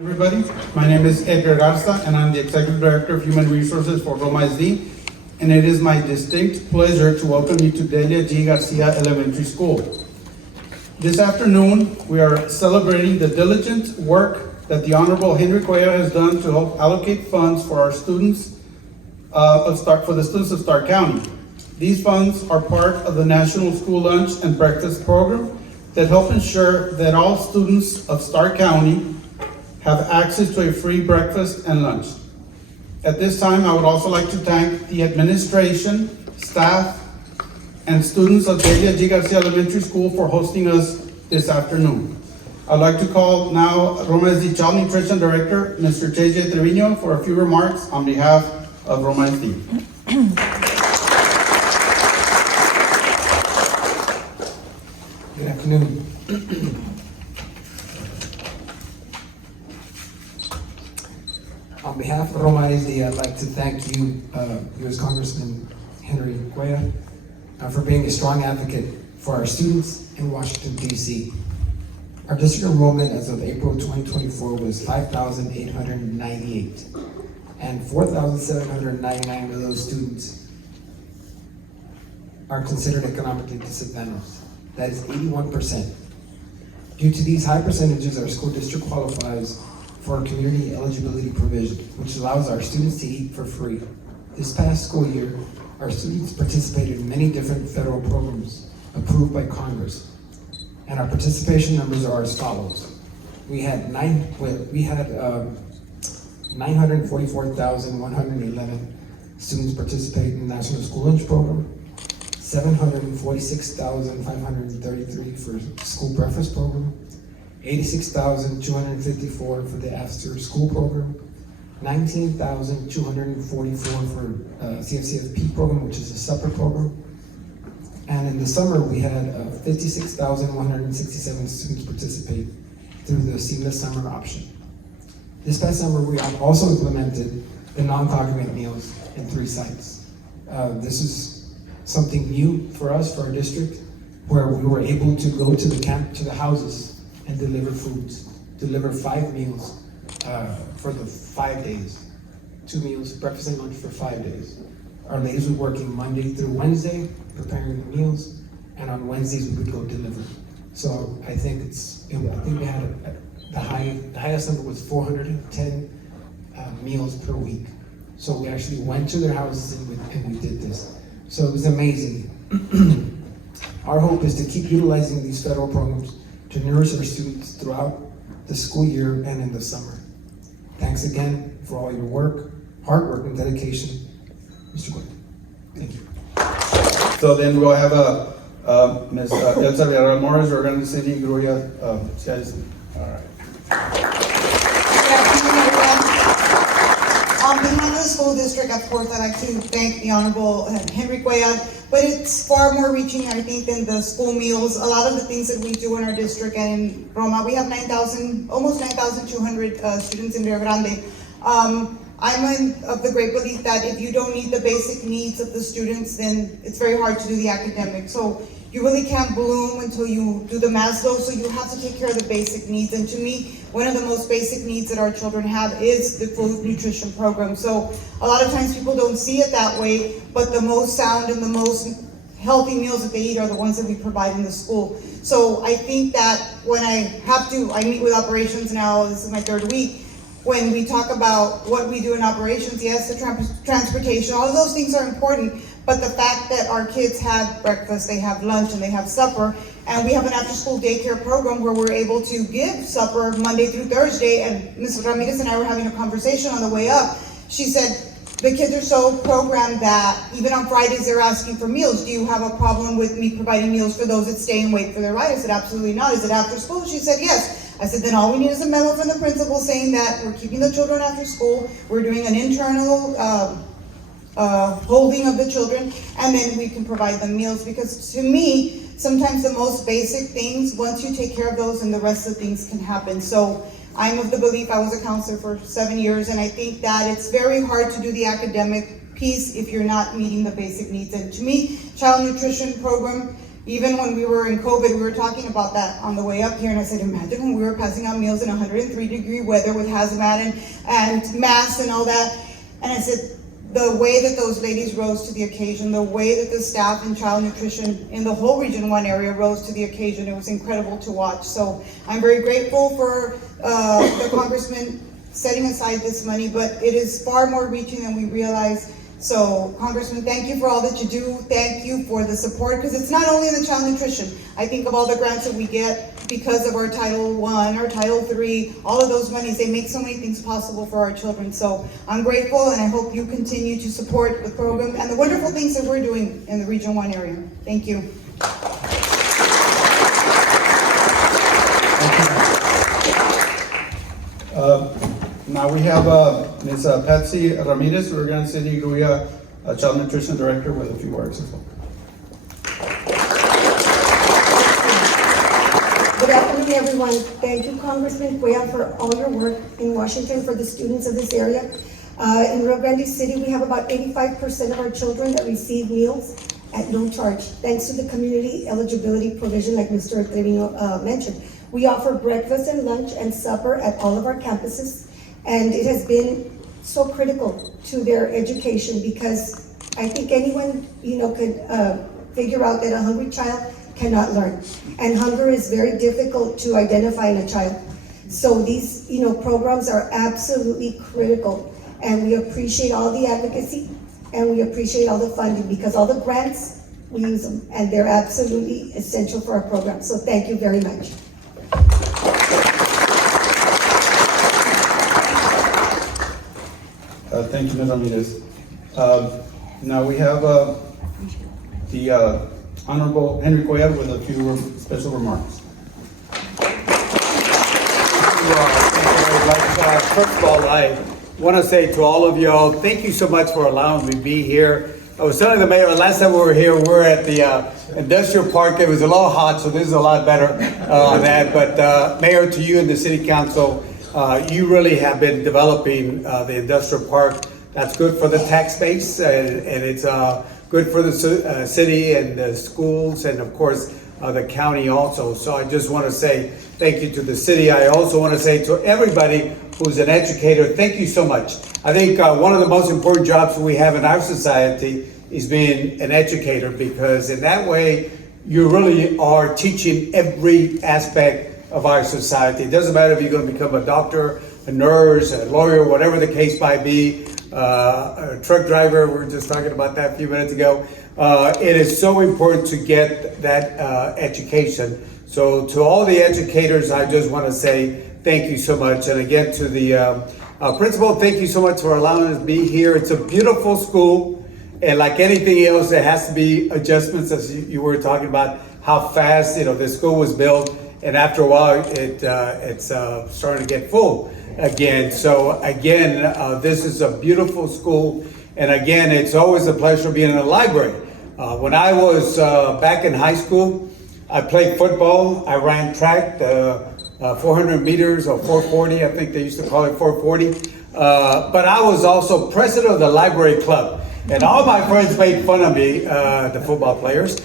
Everybody, my name is Edgar Garza and I'm the Executive Director of Human Resources for Roma ISD, and it is my distinct pleasure to welcome you to Delia Garcia Elementary School. This afternoon, we are celebrating the diligent work that the Honorable Henry Cuellar has done to help allocate funds for our students for the students of Starr County. These funds are part of the National School Lunch and Breakfast Program that help ensure that all students of Starr County have access to a free breakfast and lunch. At this time, I would also like to thank the administration, staff, and students of Delia Garcia Elementary School for hosting us this afternoon. I'd like to call now Roma ISD Child Nutrition Director, Mr. JJ Trevino, for a few remarks on behalf of Roma ISD. Good afternoon. On behalf of Roma ISD, I'd like to thank you, U.S. Congressman Henry Cuellar, for being a strong advocate for our students in Washington, D.C. Our district enrollment as of April 2024 was 5,898, and 4,799 of those students are considered economically disadvantaged. That is 81%. Due to these high percentages, our school district qualifies for a community eligibility provision, which allows our students to eat for free. This past school year, our students participated in many different federal programs approved by Congress, and our participation numbers are as follows. We had 944,111 students participate in the National School Lunch Program, 746,533 for School Breakfast Program, 86,254 for the After School Program, 19,244 for CFCFP program, which is a supper program. And in the summer, we had 56,167 students participate through the Seamless Summer option. This past summer, we also implemented the non-congregate meals in 3 sites. This is something new for us, for our district, where we were able to go to the houses and deliver foods, deliver 5 meals for the 5 days. 2 meals, breakfast and lunch for 5 days. Our ladies were working Monday through Wednesday, preparing the meals, and on Wednesdays we would go deliver. So I think we had the highest number was 410 meals per week. So we actually went to their houses and we did this. So it was amazing. Our hope is to keep utilizing these federal programs to nourish our students throughout the school year and in the summer. Thanks again for all your work, hard work, and dedication. Mr. Cuellar, thank you. So then we'll have Ms. Elsa Villarreal Morris, organizing Gloria CISD. All right. On behalf of the school district, of course, I'd like to thank the Honorable Henry Cuellar, but it's far more reaching, I think, than the school meals. A lot of the things that we do in our district and in Roma, we have almost 9,200 students in Rio Grande. I'm of the great belief that if you don't meet the basic needs of the students, then it's very hard to do the academic. So you really can't bloom until you do the Maslow, so you have to take care of the basic needs. And to me, one of the most basic needs that our children have is the food nutrition program. So a lot of times people don't see it that way, but the most sound and the most healthy meals that they eat are the ones that we provide in the school. So I think that when I meet with operations now, this is my 3rd week, when we talk about what we do in operations, yes, the transportation, all of those things are important, but the fact that our kids have breakfast, they have lunch, and they have supper, and we have an after-school daycare program where we're able to give supper Monday through Thursday, and Ms. Ramirez and I were having a conversation on the way up. She said, the kids are so programmed that even on Fridays they're asking for meals. Do you have a problem with me providing meals for those that stay and wait for their ride? I said, absolutely not. Is it after school? She said, yes. I said, then all we need is a memo from the principal saying that we're keeping the children after school, we're doing an internal holding of the children, and then we can provide them meals. Because to me, sometimes the most basic things, once you take care of those, and the rest of things can happen. So I'm of the belief, I was a counselor for 7 years, and I think that it's very hard to do the academic piece if you're not meeting the basic needs. And to me, child nutrition program Even when we were in COVID, we were talking about that on the way up here, and I said, imagine when we were passing out meals in 103-degree weather with hazmat and masks and all that. And I said, the way that those ladies rose to the occasion, the way that the staff in child nutrition in the whole Region 1 area rose to the occasion, it was incredible to watch. So I'm very grateful for the Congressman setting aside this money, but it is far more reaching than we realize. So, Congressman, thank you for all that you do. Thank you for the support, because it's not only the child nutrition. I think of all the grants that we get because of our Title I, our Title III, all of those monies, they make so many things possible for our children. So I'm grateful, and I hope you continue to support the program and the wonderful things that we're doing in the Region 1 area. Thank you. Now we have Ms. Patsy Ramirez, Rio City Gruya Child Nutrition Director, with a few words as well. Good afternoon, everyone. Thank you, Congressman Cuellar, for all your work in Washington for the students of this area. In Rio Grande City, we have about 85% of our children that receive meals at no charge, thanks to the community eligibility provision like Mr. Trevino mentioned. We offer breakfast and lunch and supper at all of our campuses, and it has been so critical to their education, because I think anyone, could figure out that a hungry child cannot learn. And hunger is very difficult to identify in a child. So these, programs are absolutely critical. And we appreciate all the advocacy, and we appreciate all the funding, because all the grants, we use them, and they're absolutely essential for our program. So thank you very much. Thank you, Ms. Ramirez. Now we have the Honorable Henry Cuellar with a few special remarks. First of all, I want to say to all of y'all, thank you so much for allowing me to be here. I was telling the mayor, last time we were here, we were at the industrial park. It was a little hot, so this is a lot better on that. But Mayor, to you and the city council, you really have been developing the industrial park. That's good for the tax base, and it's good for the city and the schools, and of course the county also. So I just want to say thank you to the city. I also want to say to everybody who's an educator, thank you so much. I think one of the most important jobs we have in our society is being an educator, because in that way you really are teaching every aspect of our society. It doesn't matter if you're going to become a doctor, a nurse, a lawyer, whatever the case might be, a truck driver. We were just talking about that a few minutes ago. It is so important to get that education. So to all the educators, I just want to say thank you so much. And again, to the principal, thank you so much for allowing us to be here. It's a beautiful school, and like anything else, there has to be adjustments, as you were talking about how fast the school was built, and after a while it's starting to get full again. So again, this is a beautiful school, and again, it's always a pleasure being in a library. When I was back in high school, I played football. I ran track, 400 meters or 440. I think they used to call it 440. But I was also president of the library club, and all my friends made fun of me. The football players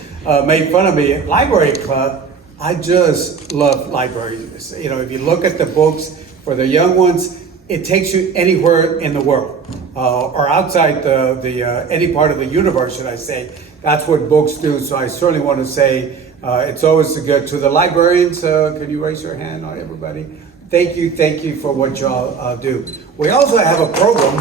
made fun of me. Library club. I just love libraries. If you look at the books for the young ones, it takes you anywhere in the world or outside the any part of the universe, should I say. That's what books do. So I certainly want to say it's always good. To the librarians, can you raise your hand, everybody? Thank you for what y'all do. We also have a program.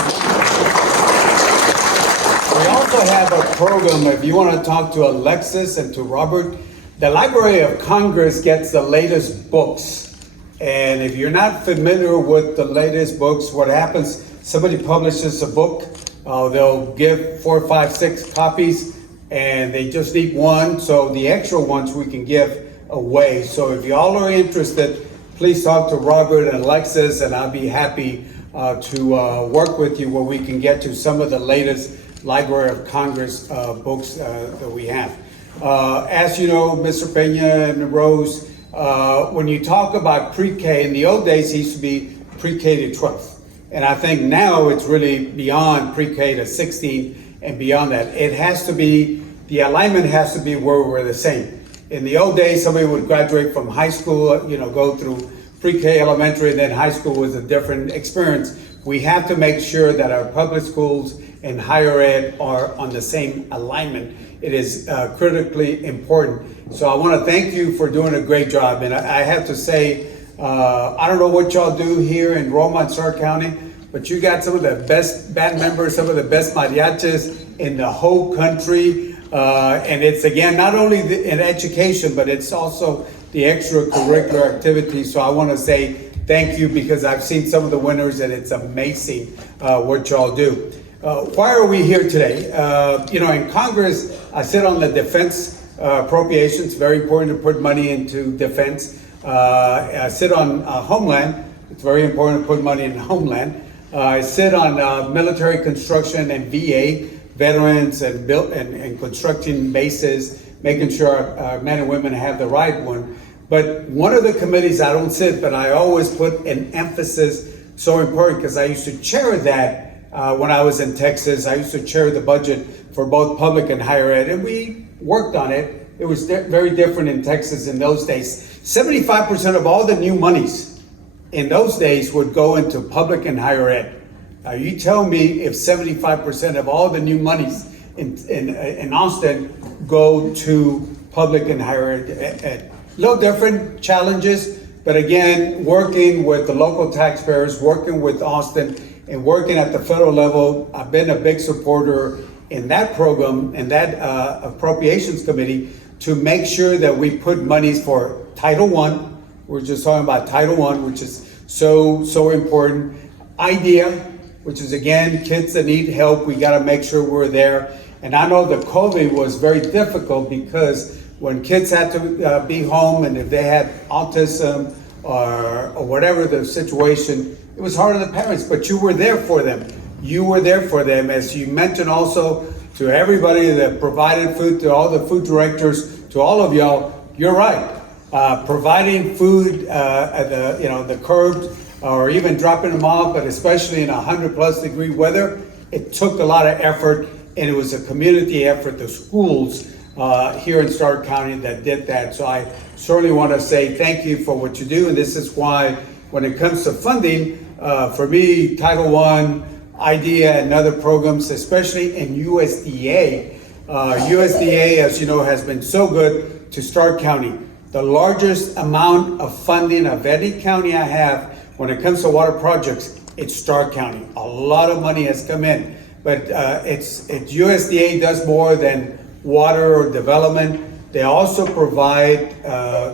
If you want to talk to Alexis and to Robert, the Library of Congress gets the latest books. And if you're not familiar with the latest books, what happens, somebody publishes a book, they'll give 4, 5, 6 copies, and they just need one. So the extra ones we can give away. So if y'all are interested, please talk to Robert and Alexis, and I'll be happy to work with you where we can get to some of the latest Library of Congress books that we have. As you know, Mr. Peña and Rose, when you talk about pre-K, in the old days it used to be pre-K to 12th. And I think now it's really beyond pre-K to 16 and beyond that. It has to be, the alignment has to be where we're the same. in the old days, somebody would graduate from high school, go through pre-K elementary, and then high school was a different experience. We have to make sure that our public schools and higher ed are on the same alignment. It is critically important. So I want to thank you for doing a great job. And I have to say, I don't know what y'all do here in Roma and Starr County, but you got some of the best band members, some of the best mariachis in the whole country. And it's, again, not only in education, but it's also the extracurricular activities. So I want to say thank you, because I've seen some of the winners and it's amazing what y'all do. Why are we here today? In Congress, I sit on the defense appropriations. Very important to put money into defense. I sit on Homeland. It's very important to put money in Homeland. I sit on military construction and VA, veterans and constructing bases, making sure our men and women have the right one. But one of the committees I don't sit, but I always put an emphasis, so important, because I used to chair that when I was in Texas. I used to chair the budget for both public and higher ed, and we worked on it. It was very different in Texas in those days. 75% of all the new monies in those days would go into public and higher ed. Now you tell me if 75% of all the new monies in Austin go to public and higher ed. Little different challenges, but again, working with the local taxpayers, working with Austin, and working at the federal level, I've been a big supporter in that program and that appropriations committee to make sure that we put monies for Title I. We're just talking about Title I, which is so important. IDEA, which is, again, kids that need help. We got to make sure we're there. And I know the COVID was very difficult, because when kids had to be home, and if they had autism or whatever the situation, it was hard on the parents, but you were there for them. You were there for them, as you mentioned also to everybody that provided food, to all the food directors, to all of y'all. You're right. Providing food at the curb, or even dropping them off, but especially in 100+ degree weather, it took a lot of effort, and it was a community effort. The schools here in Starr County that did that. So I certainly want to say thank you for what you do, and this is why, when it comes to funding, for me, Title I, IDEA, and other programs, especially in USDA. USDA, as you know, has been so good to Starr County. The largest amount of funding of any county I have when it comes to water projects, it's Starr County. A lot of money has come in, but it's USDA does more than water or development. They also provide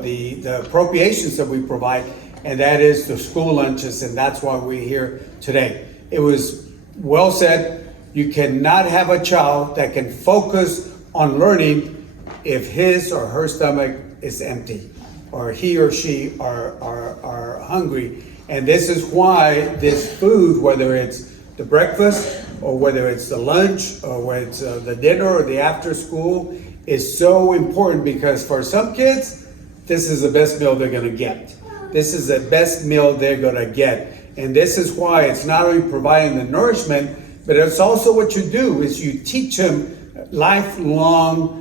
the appropriations that we provide, and that is the school lunches, and that's why we're here today. It was well said. You cannot have a child that can focus on learning if his or her stomach is empty, or he or she are hungry. And this is why this food, whether it's the breakfast, or whether it's the lunch, or whether it's the dinner or the after school, is so important, because for some kids, this is the best meal they're gonna get. This is the best meal they're gonna get. And this is why it's not only providing the nourishment, but it's also what you do is you teach them lifelong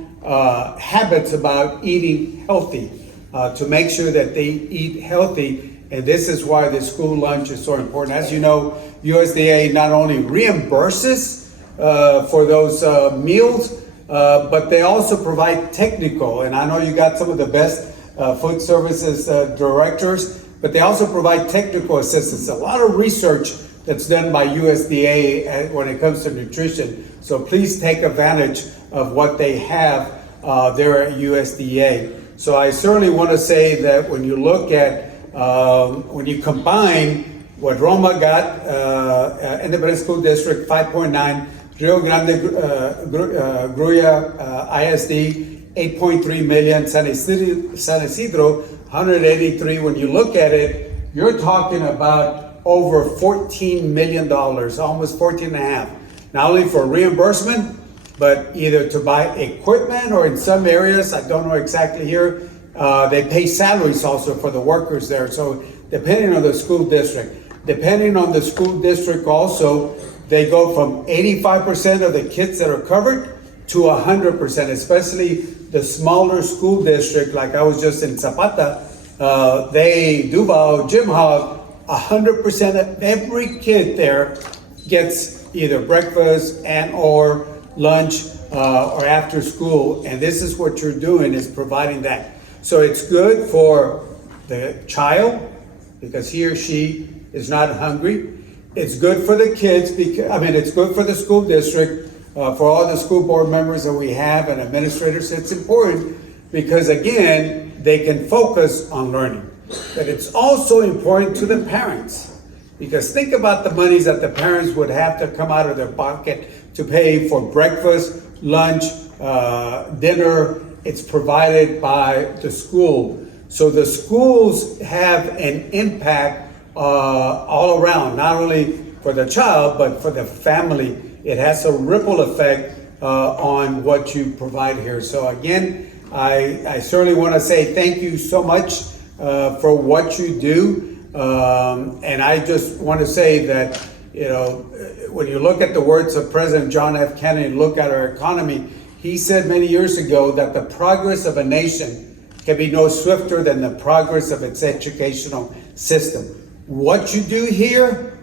habits about eating healthy, to make sure that they eat healthy. And this is why the school lunch is so important. As you know, USDA not only reimburses for those meals, but they also provide technical. And I know you got some of the best food services directors, but they also provide technical assistance. A lot of research that's done by USDA when it comes to nutrition. So please take advantage of what they have there at USDA. So I certainly want to say that when you look at, when you combine what Roma got, Independent School District 5.9, Rio Grande Gruya ISD 8.3 million, San Isidro 183. When you look at it, you're talking about over $14 million, almost 14 and a half. Not only for reimbursement, but either to buy equipment, or in some areas, I don't know exactly here, they pay salaries also for the workers there. So depending on the school district, also, they go from 85% of the kids that are covered to 100%, especially the smaller school district, like I was just in Zapata, Duval, Jim Hog, 100% of every kid there gets either breakfast and or lunch or after school, and this is what you're doing, is providing that. So it's good for the child because he or she is not hungry. It's good for the kids it's good for the school district, for all the school board members that we have and administrators. It's important because again, they can focus on learning. But it's also important to the parents, because think about the monies that the parents would have to come out of their pocket to pay for breakfast, lunch, dinner. It's provided by the school. So the schools have an impact all around, not only for the child, but for the family. It has a ripple effect on what you provide here. So again, I certainly want to say thank you so much for what you do. And I just want to say that, when you look at the words of President John F. Kennedy and look at our economy, he said many years ago that the progress of a nation can be no swifter than the progress of its educational system. What you do here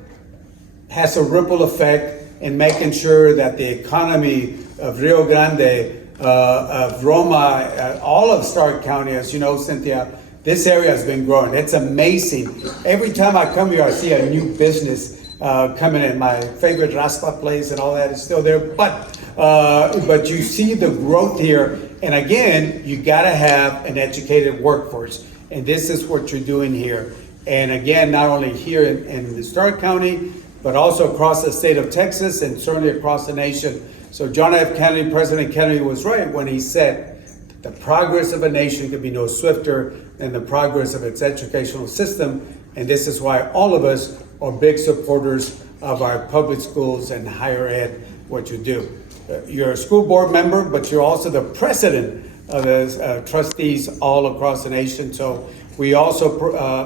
has a ripple effect in making sure that the economy of Rio Grande, of Roma, all of Starr County, as you know, Cynthia, this area has been growing. It's amazing. Every time I come here, I see a new business coming in. My favorite raspa place and all that is still there, but you see the growth here. And again, you gotta have an educated workforce. And this is what you're doing here. And again, not only here in the Starr County, but also across the state of Texas and certainly across the nation. So John F. Kennedy, President Kennedy was right when he said the progress of a nation could be no swifter than the progress of its educational system. And this is why all of us are big supporters of our public schools and higher ed, what you do. You're a school board member, but you're also the president of the trustees all across the nation. So we also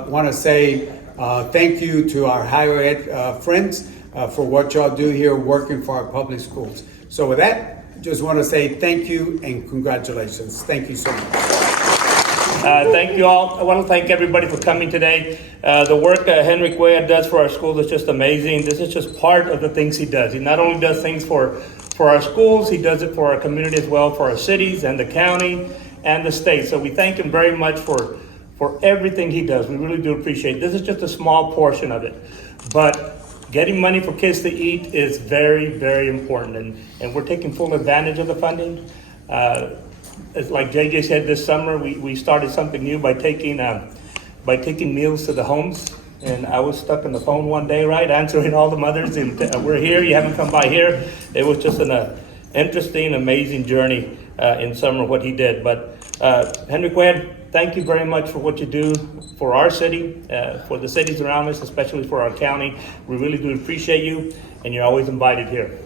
want to say thank you to our higher ed friends for what y'all do here working for our public schools. So with that, I just want to say thank you and congratulations. Thank you so much. Thank you all. I want to thank everybody for coming today. The work Henry Cuellar does for our schools is just amazing. This is just part of the things he does. He not only does things for our schools, he does it for our community as well, for our cities and the county and the state. So we thank him very much for everything he does. We really do appreciate it. This is just a small portion of it. But getting money for kids to eat is very, very important. And we're taking full advantage of the funding. It's like JJ said, this summer we started something new by taking meals to the homes. And I was stuck on the phone one day, right, answering all the mothers, and we're here, you haven't come by here. It was just an interesting, amazing journey in summer, what he did. But Henry Cuellar, thank you very much for what you do for our city, for the cities around us, especially for our county. We really do appreciate you, and you're always invited here.